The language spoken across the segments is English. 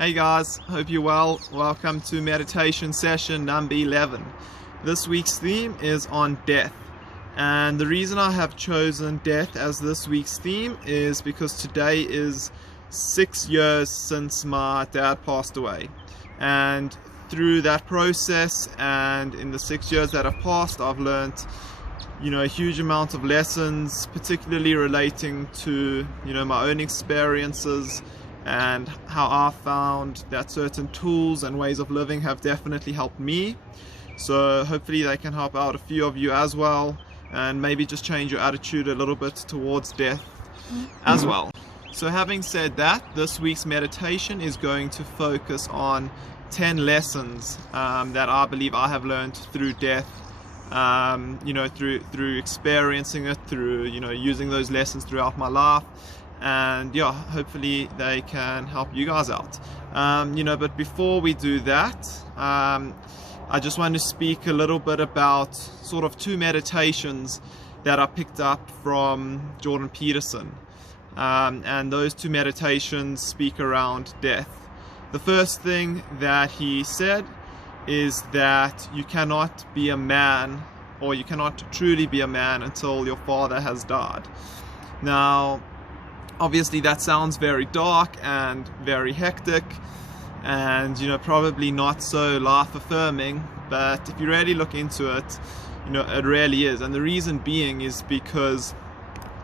Hey guys, hope you're well. Welcome to meditation session number 11. This week's theme is on death. And the reason I have chosen death as this week's theme is because today is 6 years since my dad passed away. And through that process and in the 6 years that have passed, I've learned a huge amount of lessons, particularly relating to my own experiences and how I found that certain tools and ways of living have definitely helped me. So hopefully they can help out a few of you as well, and maybe just change your attitude a little bit towards death as well. So having said that, this week's meditation is going to focus on 10 lessons that I believe I have learned through death, through experiencing it, through using those lessons throughout my life. And yeah, hopefully they can help you guys out. But before we do that, I just want to speak a little bit about sort of 2 meditations that I picked up from Jordan Peterson. And those 2 meditations speak around death. The first thing that he said is that you cannot be a man, or you cannot truly be a man until your father has died. Now, obviously that sounds very dark and very hectic and probably not so life affirming, but if you really look into it, it really is. And the reason being is because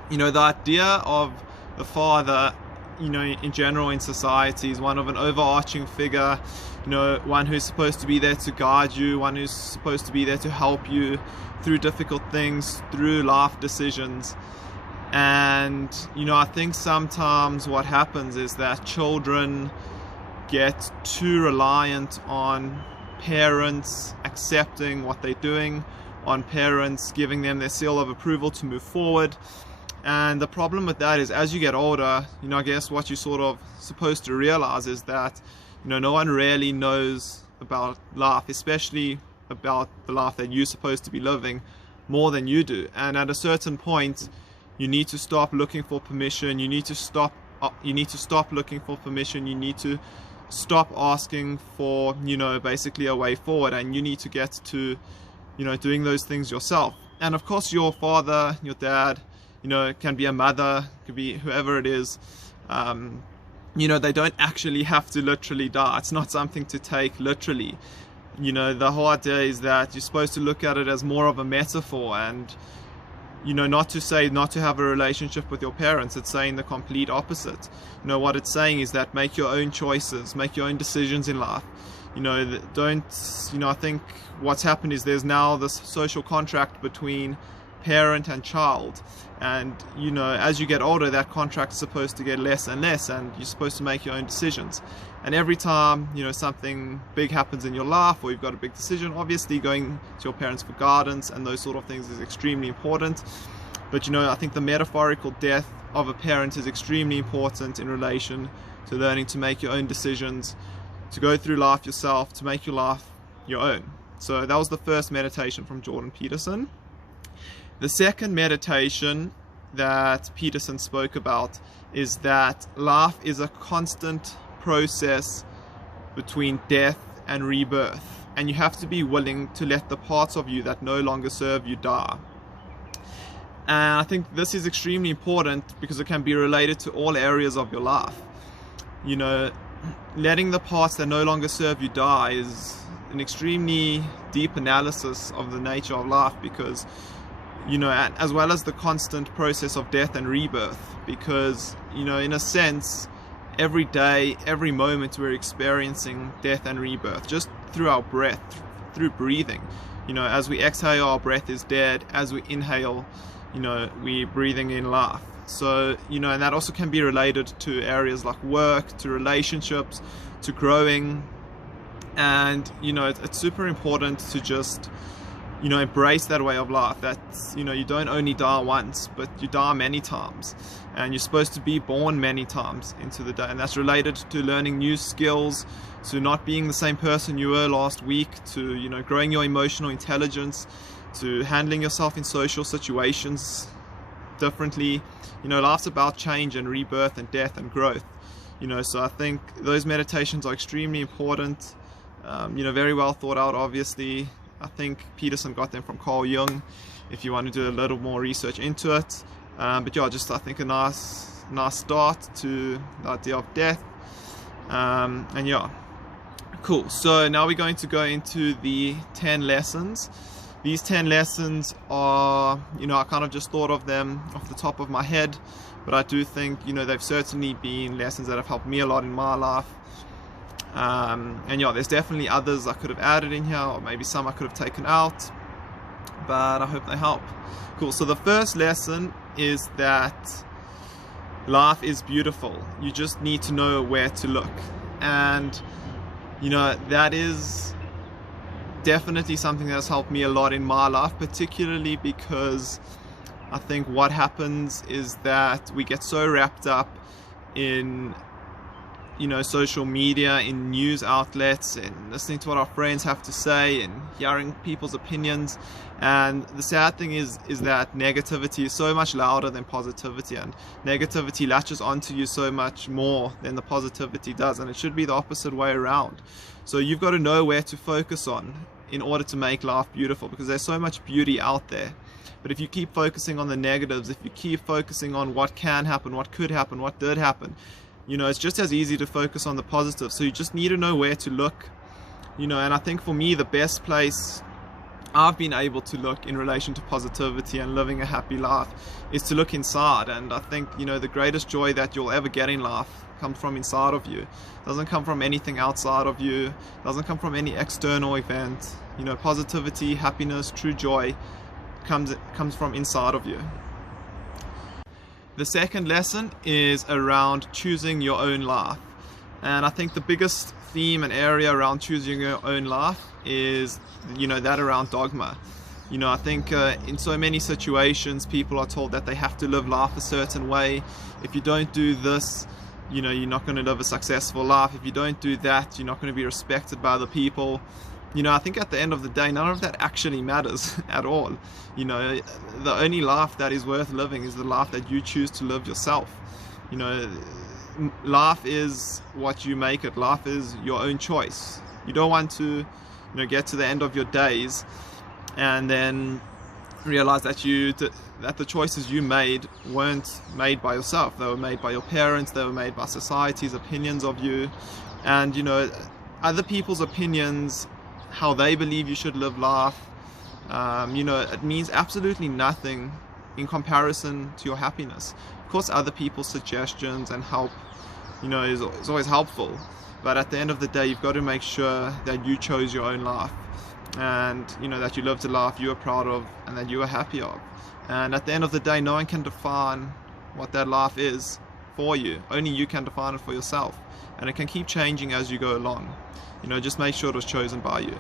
the idea of the father in general in society is one of an overarching figure, one who's supposed to be there to guide you, one who's supposed to be there to help you through difficult things, through life decisions. And I think sometimes what happens is that children get too reliant on parents accepting what they're doing, on parents giving them their seal of approval to move forward. And the problem with that is, as you get older, I guess what you're sort of supposed to realize is that no one really knows about life, especially about the life that you're supposed to be living, more than you do. And at a certain point, you need to stop looking for permission. You need to stop looking for permission. You need to stop asking for, basically a way forward, and you need to get to, doing those things yourself. And of course, your father, your dad, can be a mother, could be whoever it is. They don't actually have to literally die. It's not something to take literally. The whole idea is that you're supposed to look at it as more of a metaphor, and not to say not to have a relationship with your parents. It's saying the complete opposite. What it's saying is that make your own choices, make your own decisions in life. I think what's happened is there's now this social contract between parent and child, and as you get older, that contract's supposed to get less and less, and you're supposed to make your own decisions. And every time something big happens in your life, or you've got a big decision, obviously going to your parents for guidance and those sort of things is extremely important. But I think the metaphorical death of a parent is extremely important in relation to learning to make your own decisions, to go through life yourself, to make your life your own. So that was the first meditation from Jordan Peterson. The second meditation that Peterson spoke about is that life is a constant process between death and rebirth, and you have to be willing to let the parts of you that no longer serve you die. And I think this is extremely important because it can be related to all areas of your life. Letting the parts that no longer serve you die is an extremely deep analysis of the nature of life, because as well as the constant process of death and rebirth, because in a sense, every day, every moment, we're experiencing death and rebirth just through our breath, through breathing. As we exhale, our breath is dead. As we inhale, we're breathing in life. So and that also can be related to areas like work, to relationships, to growing. And it's super important to just embrace that way of life, that you don't only die once, but you die many times, and you're supposed to be born many times into the day. And that's related to learning new skills, to not being the same person you were last week, to growing your emotional intelligence, to handling yourself in social situations differently. Life's about change and rebirth and death and growth. You know, so I think those meditations are extremely important. You know, very well thought out, obviously. I think Peterson got them from Carl Jung, if you want to do a little more research into it. But yeah, just I think a nice start to the idea of death. And yeah, cool. So now we're going to go into the 10 lessons. These 10 lessons are, you know, I kind of just thought of them off the top of my head, but I do think, you know, they've certainly been lessons that have helped me a lot in my life. And yeah, there's definitely others I could have added in here, or maybe some I could have taken out, but I hope they help. Cool. So the first lesson is that life is beautiful. You just need to know where to look. And you know, that is definitely something that's helped me a lot in my life, particularly because I think what happens is that we get so wrapped up in, you know, social media, in news outlets, and listening to what our friends have to say and hearing people's opinions. And the sad thing is that negativity is so much louder than positivity, and negativity latches onto you so much more than the positivity does, and it should be the opposite way around. So you've got to know where to focus on in order to make life beautiful, because there's so much beauty out there. But if you keep focusing on the negatives, if you keep focusing on what can happen, what could happen, what did happen, you know, it's just as easy to focus on the positive. So you just need to know where to look, you know. And I think for me, the best place I've been able to look in relation to positivity and living a happy life is to look inside. And I think, you know, the greatest joy that you'll ever get in life comes from inside of you. It doesn't come from anything outside of you. It doesn't come from any external event. You know, positivity, happiness, true joy comes from inside of you. The second lesson is around choosing your own life. And I think the biggest theme and area around choosing your own life is, you know, that around dogma. You know, I think in so many situations people are told that they have to live life a certain way. If you don't do this, you know, you're not going to live a successful life. If you don't do that, you're not going to be respected by the people. You know, I think at the end of the day, none of that actually matters at all. You know, the only life that is worth living is the life that you choose to live yourself. You know, life is what you make it. Life is your own choice. You don't want to, you know, get to the end of your days and then realize that that the choices you made weren't made by yourself. They were made by your parents. They were made by society's opinions of you. And, you know, other people's opinions, how they believe you should live life, you know, it means absolutely nothing in comparison to your happiness. Of course, other people's suggestions and help, you know, is always helpful, but at the end of the day, you've got to make sure that you chose your own life, and, you know, that you lived a life you are proud of and that you are happy of. And at the end of the day, no one can define what that life is for you. Only you can define it for yourself, and it can keep changing as you go along. You know, just make sure it was chosen by you.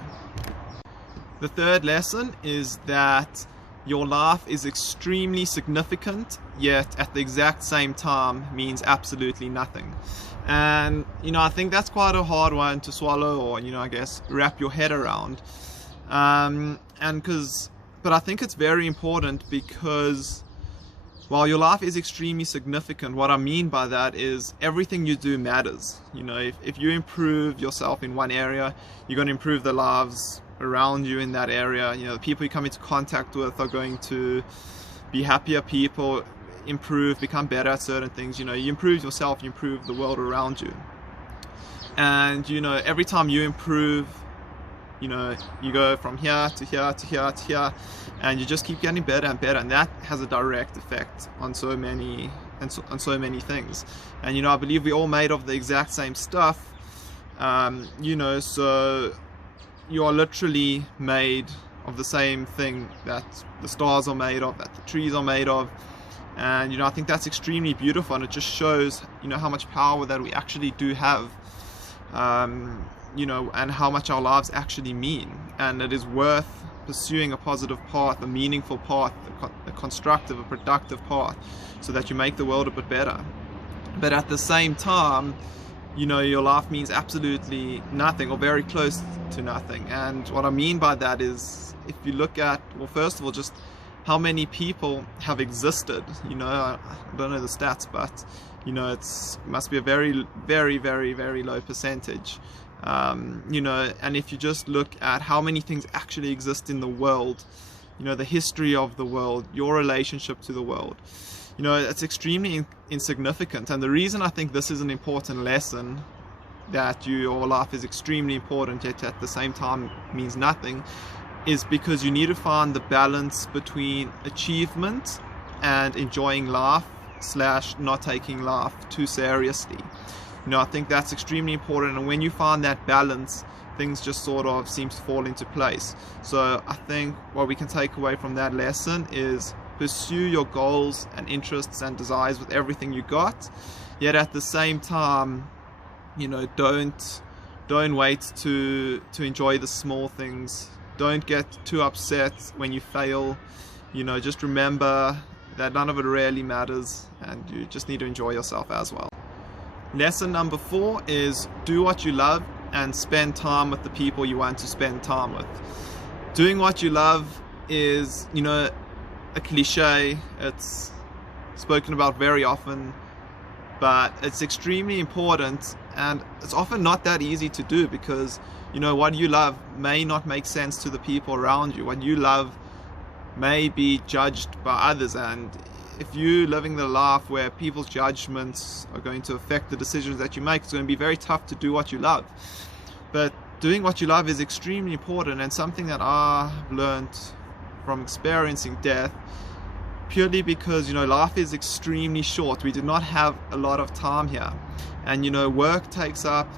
The third lesson is that your life is extremely significant, yet at the exact same time means absolutely nothing. And, you know, I think that's quite a hard one to swallow, or, you know, I guess wrap your head around. But I think it's very important, because while your life is extremely significant, what I mean by that is everything you do matters. You know, if you improve yourself in one area, you're going to improve the lives around you in that area. You know, the people you come into contact with are going to be happier people, improve, become better at certain things. You know, you improve yourself, you improve the world around you. And, you know, every time you improve, you know, you go from here to here to here to here, and you just keep getting better and better, and that has a direct effect on so many things. And, you know, I believe we're all made of the exact same stuff. You know, so you are literally made of the same thing that the stars are made of, that the trees are made of. And, you know, I think that's extremely beautiful, and it just shows, you know, how much power that we actually do have, you know, and how much our lives actually mean. And it is worth pursuing a positive path, a meaningful path, a constructive, a productive path, so that you make the world a bit better. But at the same time, you know, your life means absolutely nothing, or very close to nothing. And what I mean by that is, if you look at, well, first of all, just how many people have existed. You know, I don't know the stats, but, you know, must be a very, very, very, very low percentage. You know, and if you just look at how many things actually exist in the world, you know, the history of the world, your relationship to the world, you know, it's extremely insignificant. And the reason I think this is an important lesson, that your life is extremely important yet at the same time means nothing, is because you need to find the balance between achievement and enjoying life / not taking life too seriously. You know, I think that's extremely important, and when you find that balance, things just sort of seem to fall into place. So I think what we can take away from that lesson is pursue your goals and interests and desires with everything you got, yet at the same time, you know, don't wait to enjoy the small things. Don't get too upset when you fail. You know, just remember that none of it really matters, and you just need to enjoy yourself as well. Lesson number 4 is do what you love and spend time with the people you want to spend time with. Doing what you love is, you know, a cliche. It's spoken about very often, but it's extremely important, and it's often not that easy to do, because, you know, what you love may not make sense to the people around you. What you love may be judged by others, and if you're living the life where people's judgments are going to affect the decisions that you make, it's going to be very tough to do what you love. But doing what you love is extremely important, and something that I've learned from experiencing death, purely because, you know, life is extremely short. We do not have a lot of time here, and, you know, work takes up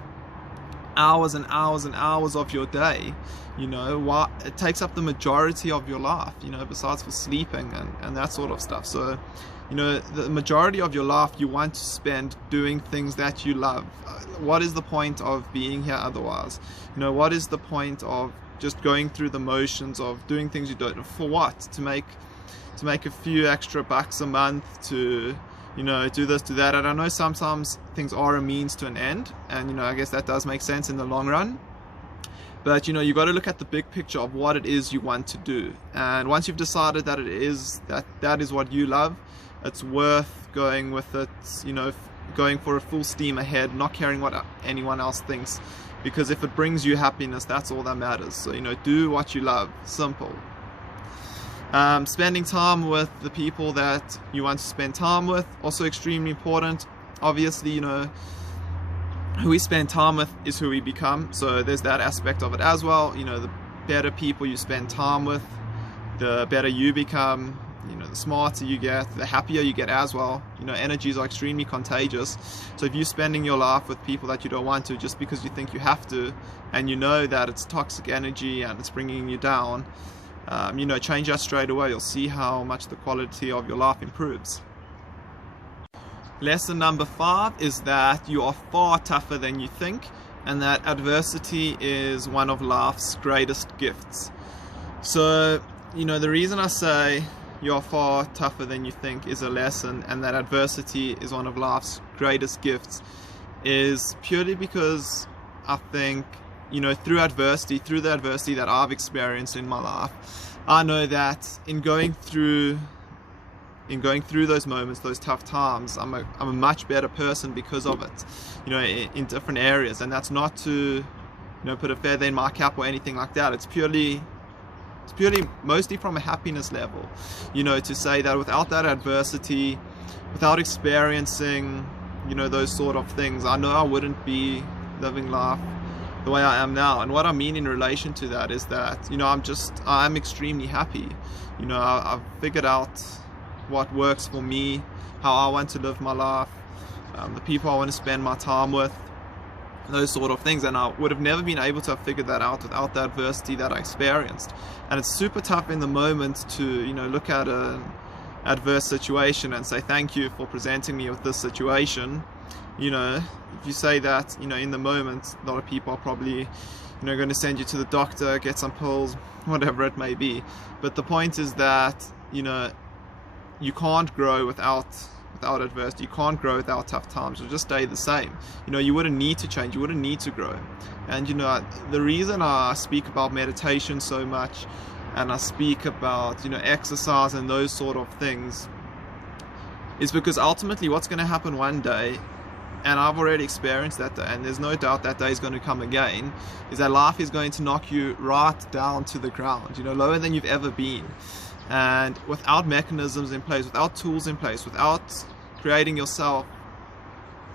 hours and hours and hours of your day. You know, it takes up the majority of your life, you know, besides for sleeping and that sort of stuff. So, you know, the majority of your life you want to spend doing things that you love. What is the point of being here otherwise? You know, what is the point of just going through the motions of doing things you don't, for what? To make a few extra bucks a month, to, you know, do this, do that. And I know sometimes things are a means to an end, and, you know, I guess that does make sense in the long run. But, you know, you got to look at the big picture of what it is you want to do. And once you've decided that that is what you love, it's worth going with it, you know, going for a full steam ahead, not caring what anyone else thinks. Because if it brings you happiness, that's all that matters. So, you know, do what you love. Simple. Spending time with the people that you want to spend time with, also extremely important. Obviously, you know, who we spend time with is who we become. So there's that aspect of it as well. You know, the better people you spend time with, the better you become. You know, the smarter you get, the happier you get as well. You know, energies are extremely contagious. So if you're spending your life with people that you don't want to, just because you think you have to, and you know that it's toxic energy and it's bringing you down, you know, change that straight away. You'll see how much the quality of your life improves. Lesson number 5 is that you are far tougher than you think, and that adversity is one of life's greatest gifts. So, you know, the reason I say you're far tougher than you think is a lesson, and that adversity is one of life's greatest gifts, is purely because I think, you know, through the adversity that I've experienced in my life, I know that in going through those moments, those tough times, I'm a much better person because of it, you know, in different areas. And that's not to, you know, put a feather in my cap or anything like that. It's purely mostly from a happiness level, you know, to say that without that adversity, without experiencing, you know, those sort of things, I know I wouldn't be living life the way I am now. And what I mean in relation to that is that, you know, I'm extremely happy. You know, I've figured out what works for me, how I want to live my life, the people I want to spend my time with, those sort of things. And I would have never been able to have figured that out without the adversity that I experienced. And it's super tough in the moment to, you know, look at an adverse situation and say thank you for presenting me with this situation. You know, if you say that, you know, in the moment, a lot of people are probably, you know, going to send you to the doctor, get some pills, whatever it may be. But the point is that, you know, you can't grow without adversity. You can't grow without tough times. You'll just stay the same. You know, you wouldn't need to change. You wouldn't need to grow. And, you know, the reason I speak about meditation so much, and I speak about, you know, exercise and those sort of things, is because ultimately what's going to happen one day, and I've already experienced that day, and there's no doubt that day is going to come again, is that life is going to knock you right down to the ground, you know, lower than you've ever been. And without mechanisms in place, without tools in place, without creating yourself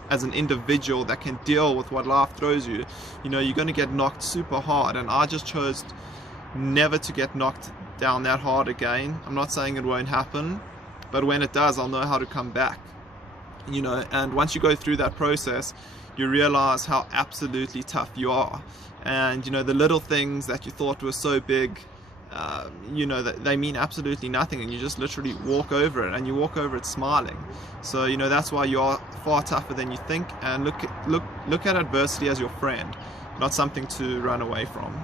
as an individual that can deal with what life throws you, you know, you're going to get knocked super hard. And I just chose never to get knocked down that hard again. I'm not saying it won't happen, but when it does, I'll know how to come back, you know. And once you go through that process, you realize how absolutely tough you are. And, you know, the little things that you thought were so big, you know, that they mean absolutely nothing, and you just literally walk over it, and you walk over it smiling. So, you know, that's why you are far tougher than you think, and look at adversity as your friend, not something to run away from.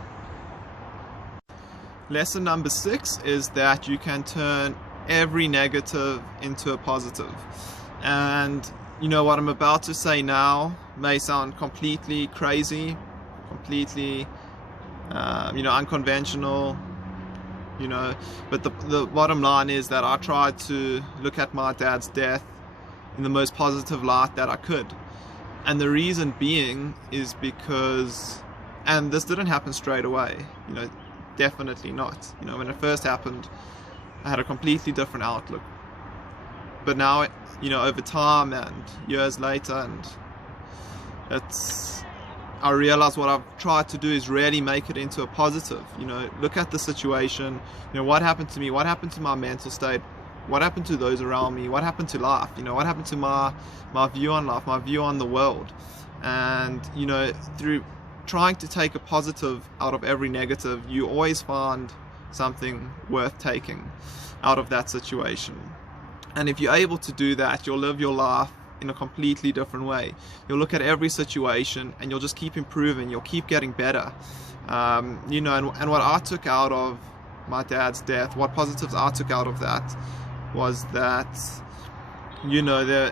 Lesson number 6 is that you can turn every negative into a positive. And, you know, what I'm about to say now may sound completely crazy, completely, you know, unconventional, you know, but the bottom line is that I tried to look at my dad's death in the most positive light that I could. And the reason being is because, and this didn't happen straight away, you know, definitely not. You know, when it first happened, I had a completely different outlook. But now, you know, over time and years later, and I realize what I've tried to do is really make it into a positive. You know, look at the situation, you know, what happened to me, what happened to my mental state, what happened to those around me, what happened to life, you know, what happened to my view on life, my view on the world. And, you know, through trying to take a positive out of every negative, you always find something worth taking out of that situation. And if you're able to do that, you'll live your life in a completely different way. You'll look at every situation and you'll just keep improving, you'll keep getting better. You know, and what I took out of my dad's death, what positives I took out of that was that, you know,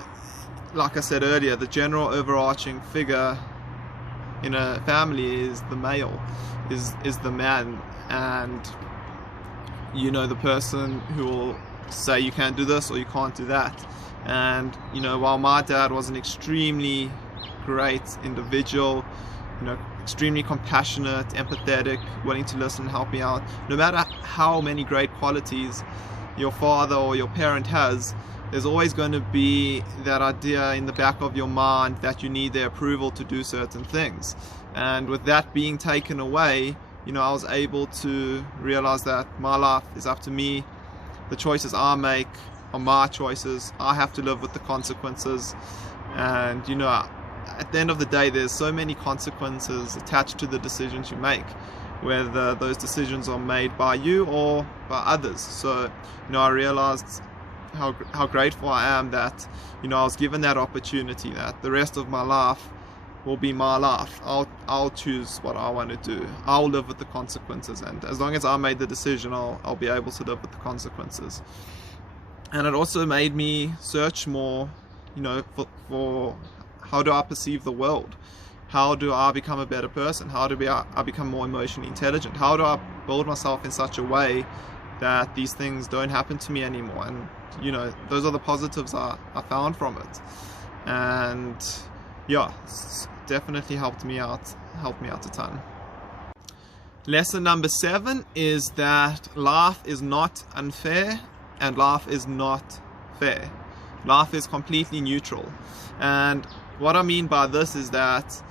like I said earlier, the general overarching figure in a family is the male, is the man, and, you know, the person who will say you can't do this or you can't do that. And, you know, while my dad was an extremely great individual, you know, extremely compassionate, empathetic, willing to listen and help me out, no matter how many great qualities your father or your parent has, there's always going to be that idea in the back of your mind that you need their approval to do certain things. And with that being taken away, you know, I was able to realize that my life is up to me. The choices I make are my choices. I have to live with the consequences. And, you know, at the end of the day, there's so many consequences attached to the decisions you make, whether those decisions are made by you or by others. So, you know, I realized how grateful I am that, you know, I was given that opportunity, that the rest of my life will be my life. I'll choose what I want to do. I'll live with the consequences, and as long as I made the decision, I'll be able to live with the consequences. And it also made me search more, you know, for how do I perceive the world? How do I become a better person? How do I become more emotionally intelligent? How do I build myself in such a way that these things don't happen to me anymore? And, you know, those are the positives I found from it. And yeah, it's definitely helped me out a ton. Lesson number 7 is that life is not unfair and life is not fair. Life is completely neutral. And what I mean by this is that,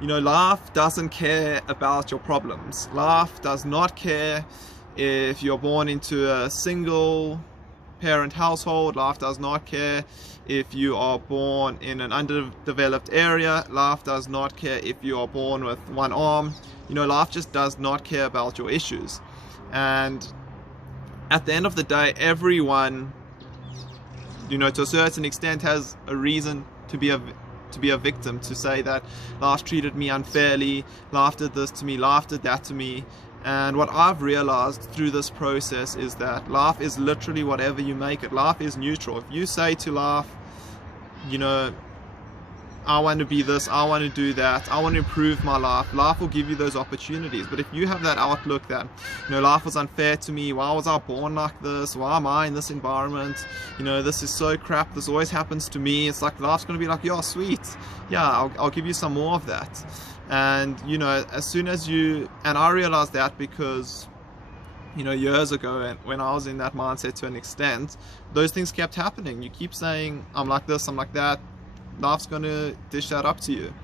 you know, life doesn't care about your problems. Life does not care if you're born into a single parent household. Life does not care if you are born in an underdeveloped area. Life does not care if you are born with one arm. You know, life just does not care about your issues. And at the end of the day, everyone, you know, to a certain extent has a reason to be a victim, to say that life treated me unfairly, life did this to me, life did that to me. And what I've realized through this process is that life is literally whatever you make it. Life is neutral. If you say to life, you know, I want to be this, I want to do that, I want to improve my life. Life will give you those opportunities. But if you have that outlook that, you know, life was unfair to me, why was I born like this, why am I in this environment, you know, this is so crap, this always happens to me, it's like life's going to be like, yeah, sweet, yeah, I'll give you some more of that. And, you know, as soon as you, and I realized that because, you know, years ago, and when I was in that mindset to an extent, those things kept happening. You keep saying, I'm like this, I'm like that, life's gonna dish that up to you.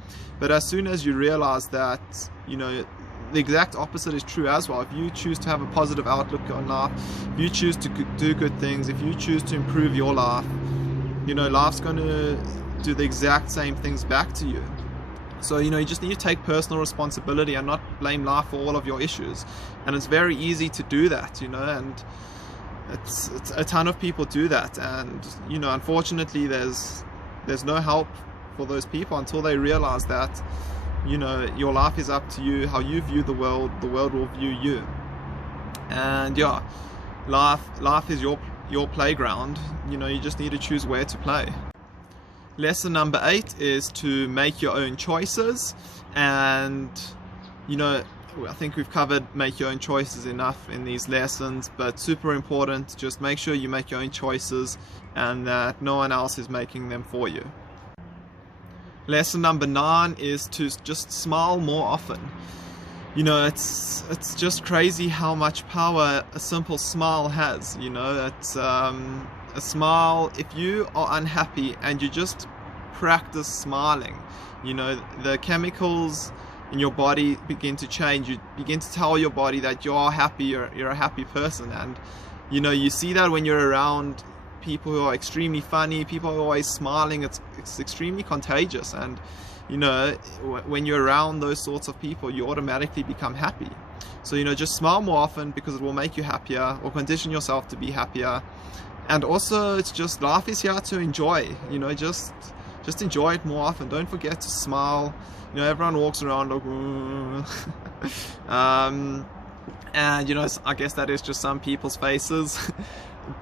But as soon as you realize that, you know, the exact opposite is true as well. If you choose to have a positive outlook on life, if you choose to do good things, if you choose to improve your life, you know, life's gonna do the exact same things back to you. So, you know, you just need to take personal responsibility and not blame life for all of your issues. And it's very easy to do that, you know, and it's a ton of people do that. And, you know, unfortunately there's no help for those people until they realize that, you know, your life is up to you. How you view the world will view you. And yeah, life is your playground. You know, you just need to choose where to play. Lesson number 8 is to make your own choices. And, you know, I think we've covered make your own choices enough in these lessons, but super important, just make sure you make your own choices and that no one else is making them for you. Lesson number 9 is to just smile more often. You know, it's just crazy how much power a simple smile has. You know, it's a smile. If you are unhappy and you just practice smiling, you know, the chemicals in your body begin to change. You begin to tell your body that you are happy, you're a happy person. And, you know, you see that when you're around people who are extremely funny, people who are always smiling. It's extremely contagious. And, you know, when you're around those sorts of people, you automatically become happy. So, you know, just smile more often because it will make you happier, or condition yourself to be happier. And also, it's just, life is here to enjoy, you know, just enjoy it more often. Don't forget to smile. You know, everyone walks around like, and, you know, I guess that is just some people's faces.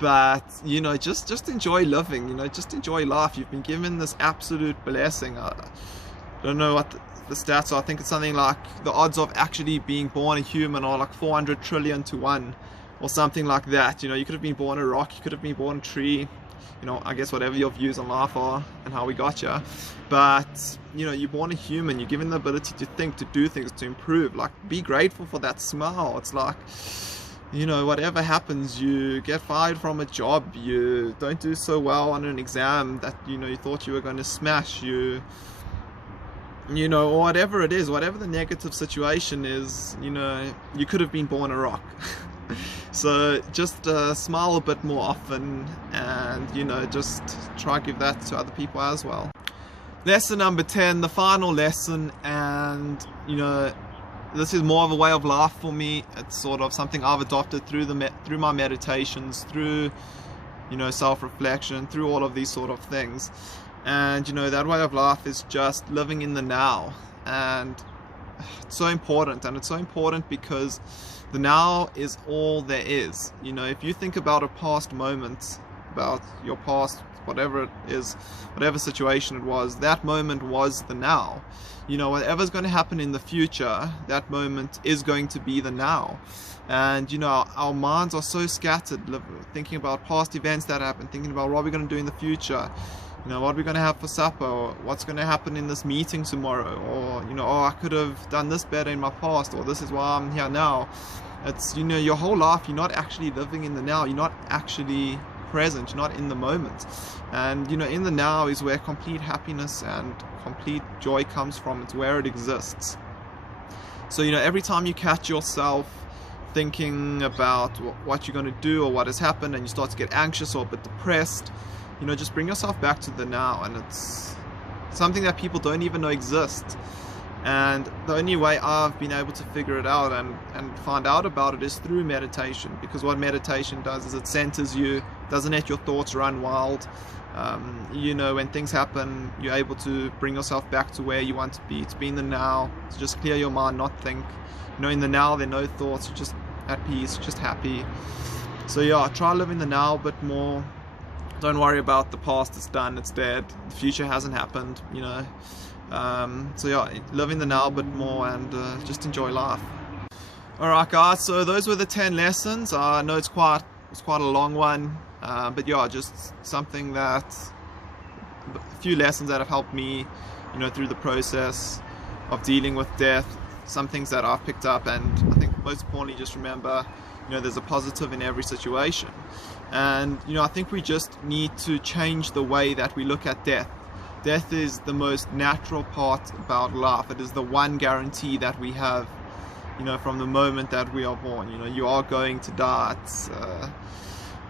But, you know, just enjoy living, you know, just enjoy life. You've been given this absolute blessing. I don't know what the stats are. I think it's something like the odds of actually being born a human are like 400 trillion to 1 or something like that. You know, you could have been born a rock, you could have been born a tree, you know, I guess whatever your views on life are and how we got you. But, you know, you're born a human, you're given the ability to think, to do things, to improve. Like, be grateful for that smile. It's like, you know, whatever happens, you get fired from a job, you don't do so well on an exam that, you know, you thought you were going to smash, you know, or whatever it is, whatever the negative situation is, you know, you could have been born a rock. So just smile a bit more often, and, you know, just try to give that to other people as well. Lesson number 10, the final lesson, and, you know, this is more of a way of life for me. It's sort of something I've adopted through my meditations, through, you know, self-reflection, through all of these sort of things. And, you know, that way of life is just living in the now. And it's so important. And it's so important because the now is all there is. You know, if you think about a past moment, about your past, whatever it is, whatever situation it was, that moment was the now. You know, whatever's going to happen in the future, that moment is going to be the now. And, you know, our minds are so scattered, thinking about past events that happened, thinking about what we're going to do in the future, you know, what we're going to have for supper, or what's going to happen in this meeting tomorrow, or, you know, oh, I could have done this better in my past, or this is why I'm here now. It's, you know, your whole life, you're not actually living in the now, you're not actually present, you're not in the moment. And, you know, in the now is where complete happiness and complete joy comes from. It's where it exists. So, you know, every time you catch yourself thinking about what you're going to do or what has happened, and you start to get anxious or a bit depressed, you know, just bring yourself back to the now. And it's something that people don't even know exists. And the only way I've been able to figure it out and find out about it is through meditation, because what meditation does is it centers you, doesn't let your thoughts run wild. You know, when things happen, you're able to bring yourself back to where you want to be in the now, to just clear your mind, not think. You know, in the now, there are no thoughts, you're just at peace, just happy. So yeah, try living the now a bit more. don't worry about the past. It's done, it's dead, the future hasn't happened, you know. So yeah, live in the now a bit more, and just enjoy life. Alright guys, so those were the 10 lessons. I know it's quite a long one, but yeah, just something that, a few lessons that have helped me, you know, through the process of dealing with death. Some things that I've picked up, and I think most importantly, just remember, you know, there's a positive in every situation. And you know, I think we just need to change the way that we look at death. Death is the most natural part about life. It is the one guarantee that we have, you know, from the moment that we are born. You know, you are going to die. It's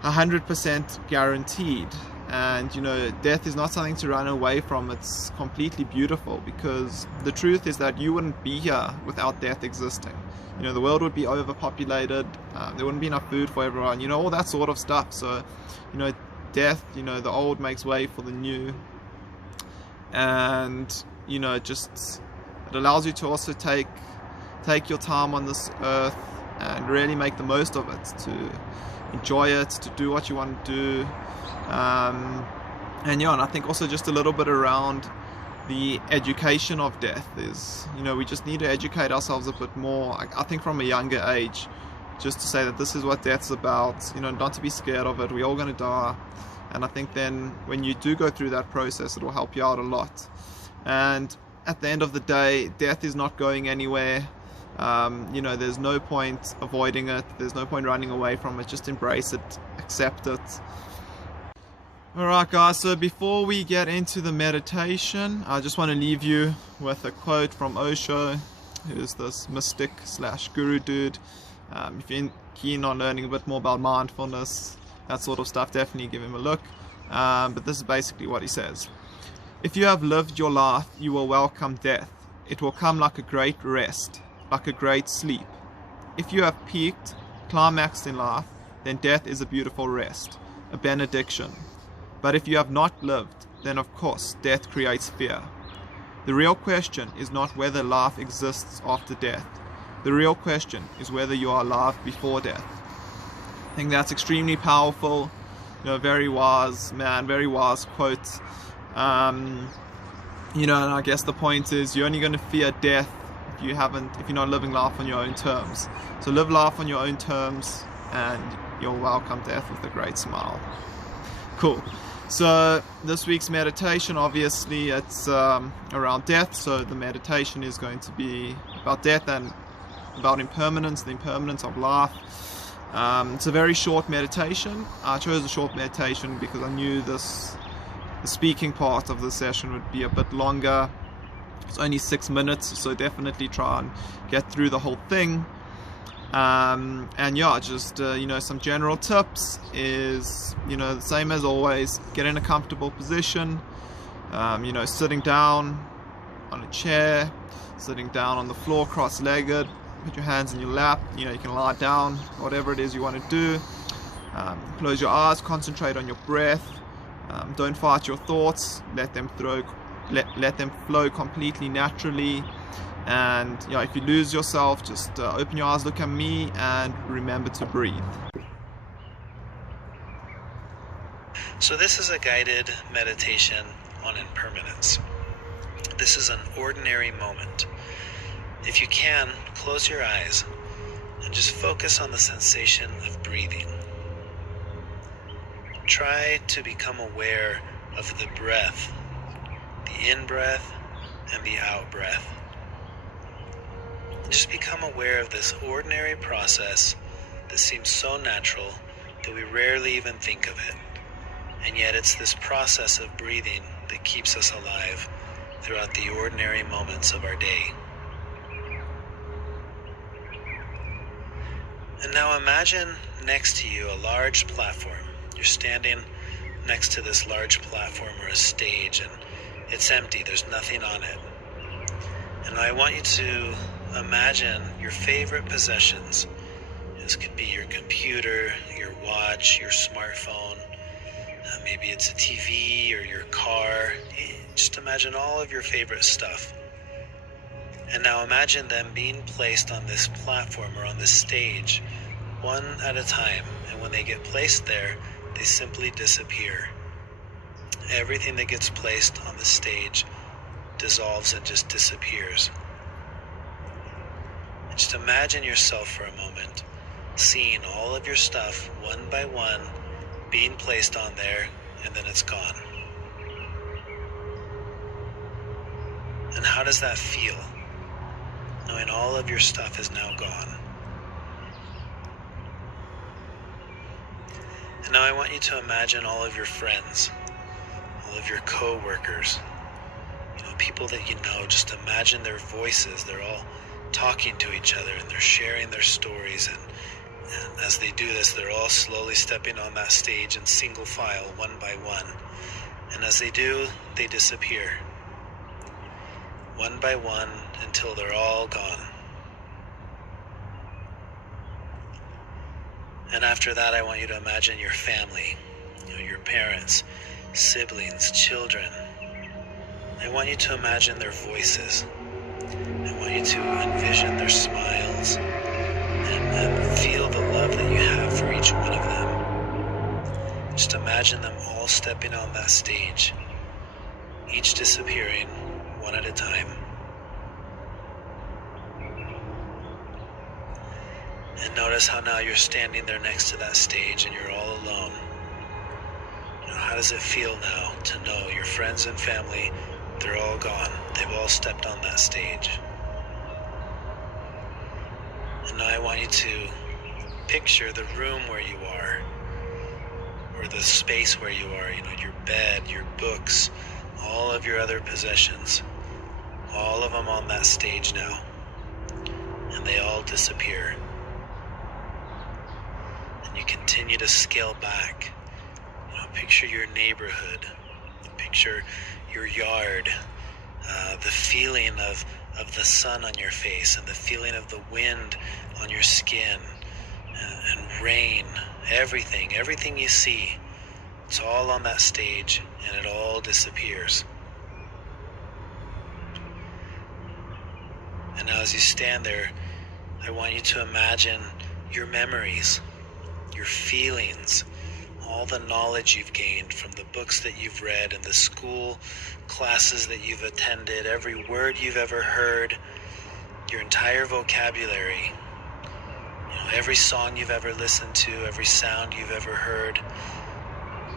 100% guaranteed. And you know, death is not something to run away from. It's completely beautiful, because the truth is that you wouldn't be here without death existing. You know, the world would be overpopulated, there wouldn't be enough food for everyone, you know, all that sort of stuff. So, you know, death, you know, the old makes way for the new. And you know, it allows you to also take your time on this earth and really make the most of it, to enjoy it, to do what you want to do. And yeah, and I think also just a little bit around the education of death is, you know, we just need to educate ourselves a bit more. I think from a younger age, just to say that this is what death's about, you know, not to be scared of it. We're all going to die. And I think then when you do go through that process, it will help you out a lot. And at the end of the day, death is not going anywhere. You know, there's no point avoiding it. There's no point running away from it. Just embrace it, accept it. Alright guys, so before we get into the meditation, I just want to leave you with a quote from Osho, who's this mystic / guru dude. If you're keen on learning a bit more about mindfulness, that sort of stuff, definitely give him a look. But this is basically what he says. If you have lived your life, you will welcome death. It will come like a great rest, like a great sleep. If you have peaked, climaxed in life, then death is a beautiful rest, a benediction. But if you have not lived, then of course death creates fear. The real question is not whether life exists after death. The real question is whether you are alive before death. I think that's extremely powerful. You know, very wise man, very wise quote. You know, and I guess the point is, you're only going to fear death if you're not living life on your own terms. So live life on your own terms, and you'll welcome death with a great smile. Cool. So this week's meditation, obviously it's around death. So the meditation is going to be about death and about impermanence, the impermanence of life. It's a very short meditation. I chose a short meditation because I knew the speaking part of the session would be a bit longer. It's only 6 minutes, so definitely try and get through the whole thing. And yeah, just you know, some general tips is, you know, the same as always. Get in a comfortable position, you know, sitting down on a chair, sitting down on the floor cross-legged, put your hands in your lap. You know, you can lie down, whatever it is you want to do. Close your eyes, concentrate on your breath. Don't fight your thoughts, let them flow completely naturally. And you know, if you lose yourself, just open your eyes, look at me, and remember to breathe. So this is a guided meditation on impermanence. This is an ordinary moment. If you can, close your eyes and just focus on the sensation of breathing. Try to become aware of the breath, the in-breath and the out-breath. Just become aware of this ordinary process that seems so natural that we rarely even think of it. And yet it's this process of breathing that keeps us alive throughout the ordinary moments of our day. And now imagine next to you a large platform. You're standing next to this large platform or a stage, and it's empty, there's nothing on it. And I want you to imagine your favorite possessions. This could be your computer, your watch, your smartphone, maybe it's a TV or your car. Just imagine all of your favorite stuff. And now imagine them being placed on this platform or on this stage, one at a time. And when they get placed there, they simply disappear. everything that gets placed on the stage dissolves and just disappears. And just imagine yourself for a moment seeing all of your stuff one by one being placed on there, and then it's gone. And how does that feel, knowing all of your stuff is now gone? And now I want you to imagine all of your friends, all of your co-workers, people that you know. Just imagine their voices. They're all talking to each other and they're sharing their stories. And as they do this, they're all slowly stepping on that stage in single file, one by one. And as they do, they disappear. One by one until they're all gone. And after that, I want you to imagine your family, your parents, siblings, children. I want you to imagine their voices. I want you to envision their smiles and feel the love that you have for each one of them. Just imagine them all stepping on that stage, each disappearing one at a time. And notice how now you're standing there next to that stage and you're all alone. How does it feel now to know your friends and family, they're all gone. They've all stepped on that stage. And now I want you to picture the room where you are, or the space where you are, your bed, your books, all of your other possessions, all of them on that stage now. And they all disappear. And you continue to scale back. Picture your neighborhood, picture your yard, the feeling of the sun on your face and the feeling of the wind on your skin and rain, everything you see, it's all on that stage and it all disappears. And now as you stand there, I want you to imagine your memories, your feelings, all the knowledge you've gained from the books that you've read and the school classes that you've attended, every word you've ever heard, your entire vocabulary, every song you've ever listened to, every sound you've ever heard,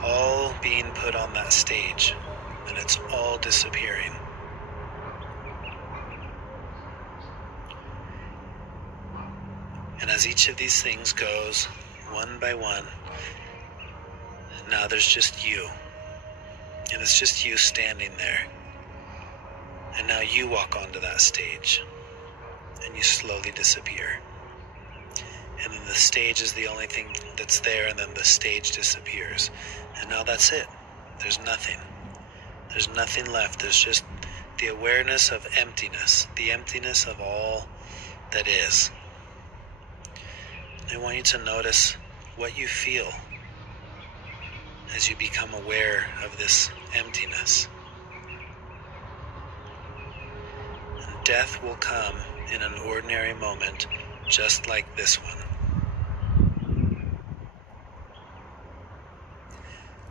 all being put on that stage, and it's all disappearing. And as each of these things goes, one by one, now there's just you, and it's just you standing there. And now you walk onto that stage, and you slowly disappear. And then the stage is the only thing that's there, and then the stage disappears. And now that's it. There's nothing. There's nothing left. There's just the awareness of emptiness, the emptiness of all that is. I want you to notice what you feel as you become aware of this emptiness. And death will come in an ordinary moment, just like this one.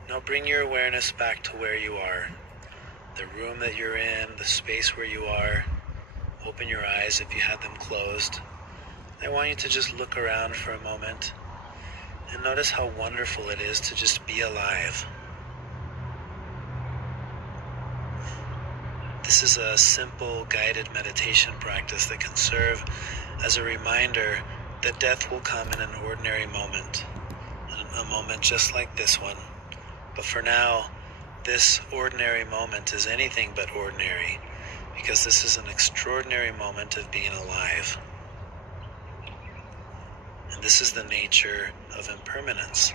Now bring your awareness back to where you are, the room that you're in, the space where you are. Open your eyes if you had them closed. I want you to just look around for a moment and notice how wonderful it is to just be alive. This is a simple guided meditation practice that can serve as a reminder that death will come in an ordinary moment, a moment just like this one. But for now, this ordinary moment is anything but ordinary, because this is an extraordinary moment of being alive. And this is the nature of impermanence.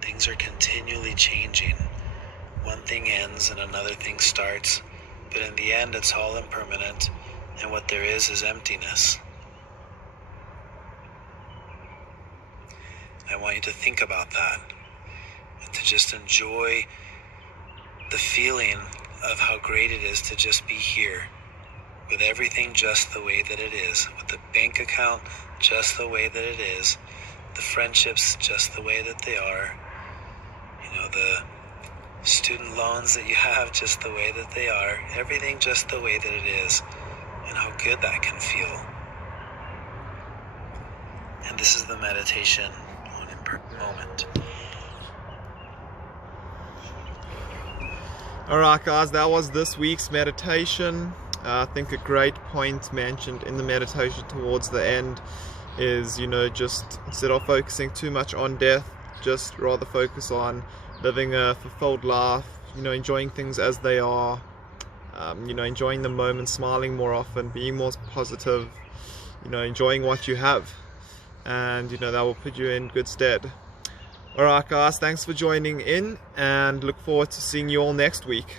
Things are continually changing. One thing ends and another thing starts, but in the end it's all impermanent, and what there is emptiness. I want you to think about that, and to just enjoy the feeling of how great it is to just be here, with everything just the way that it is, with the bank account just the way that it is, the friendships just the way that they are, the student loans that you have just the way that they are, everything just the way that it is, and how good that can feel. And this is the meditation on imperfect moment. Alright guys, that was this week's meditation. I think a great point mentioned in the meditation towards the end is, just instead of focusing too much on death, just rather focus on living a fulfilled life, enjoying things as they are, enjoying the moment, smiling more often, being more positive, enjoying what you have, and that will put you in good stead. Alright guys, thanks for joining in, and look forward to seeing you all next week.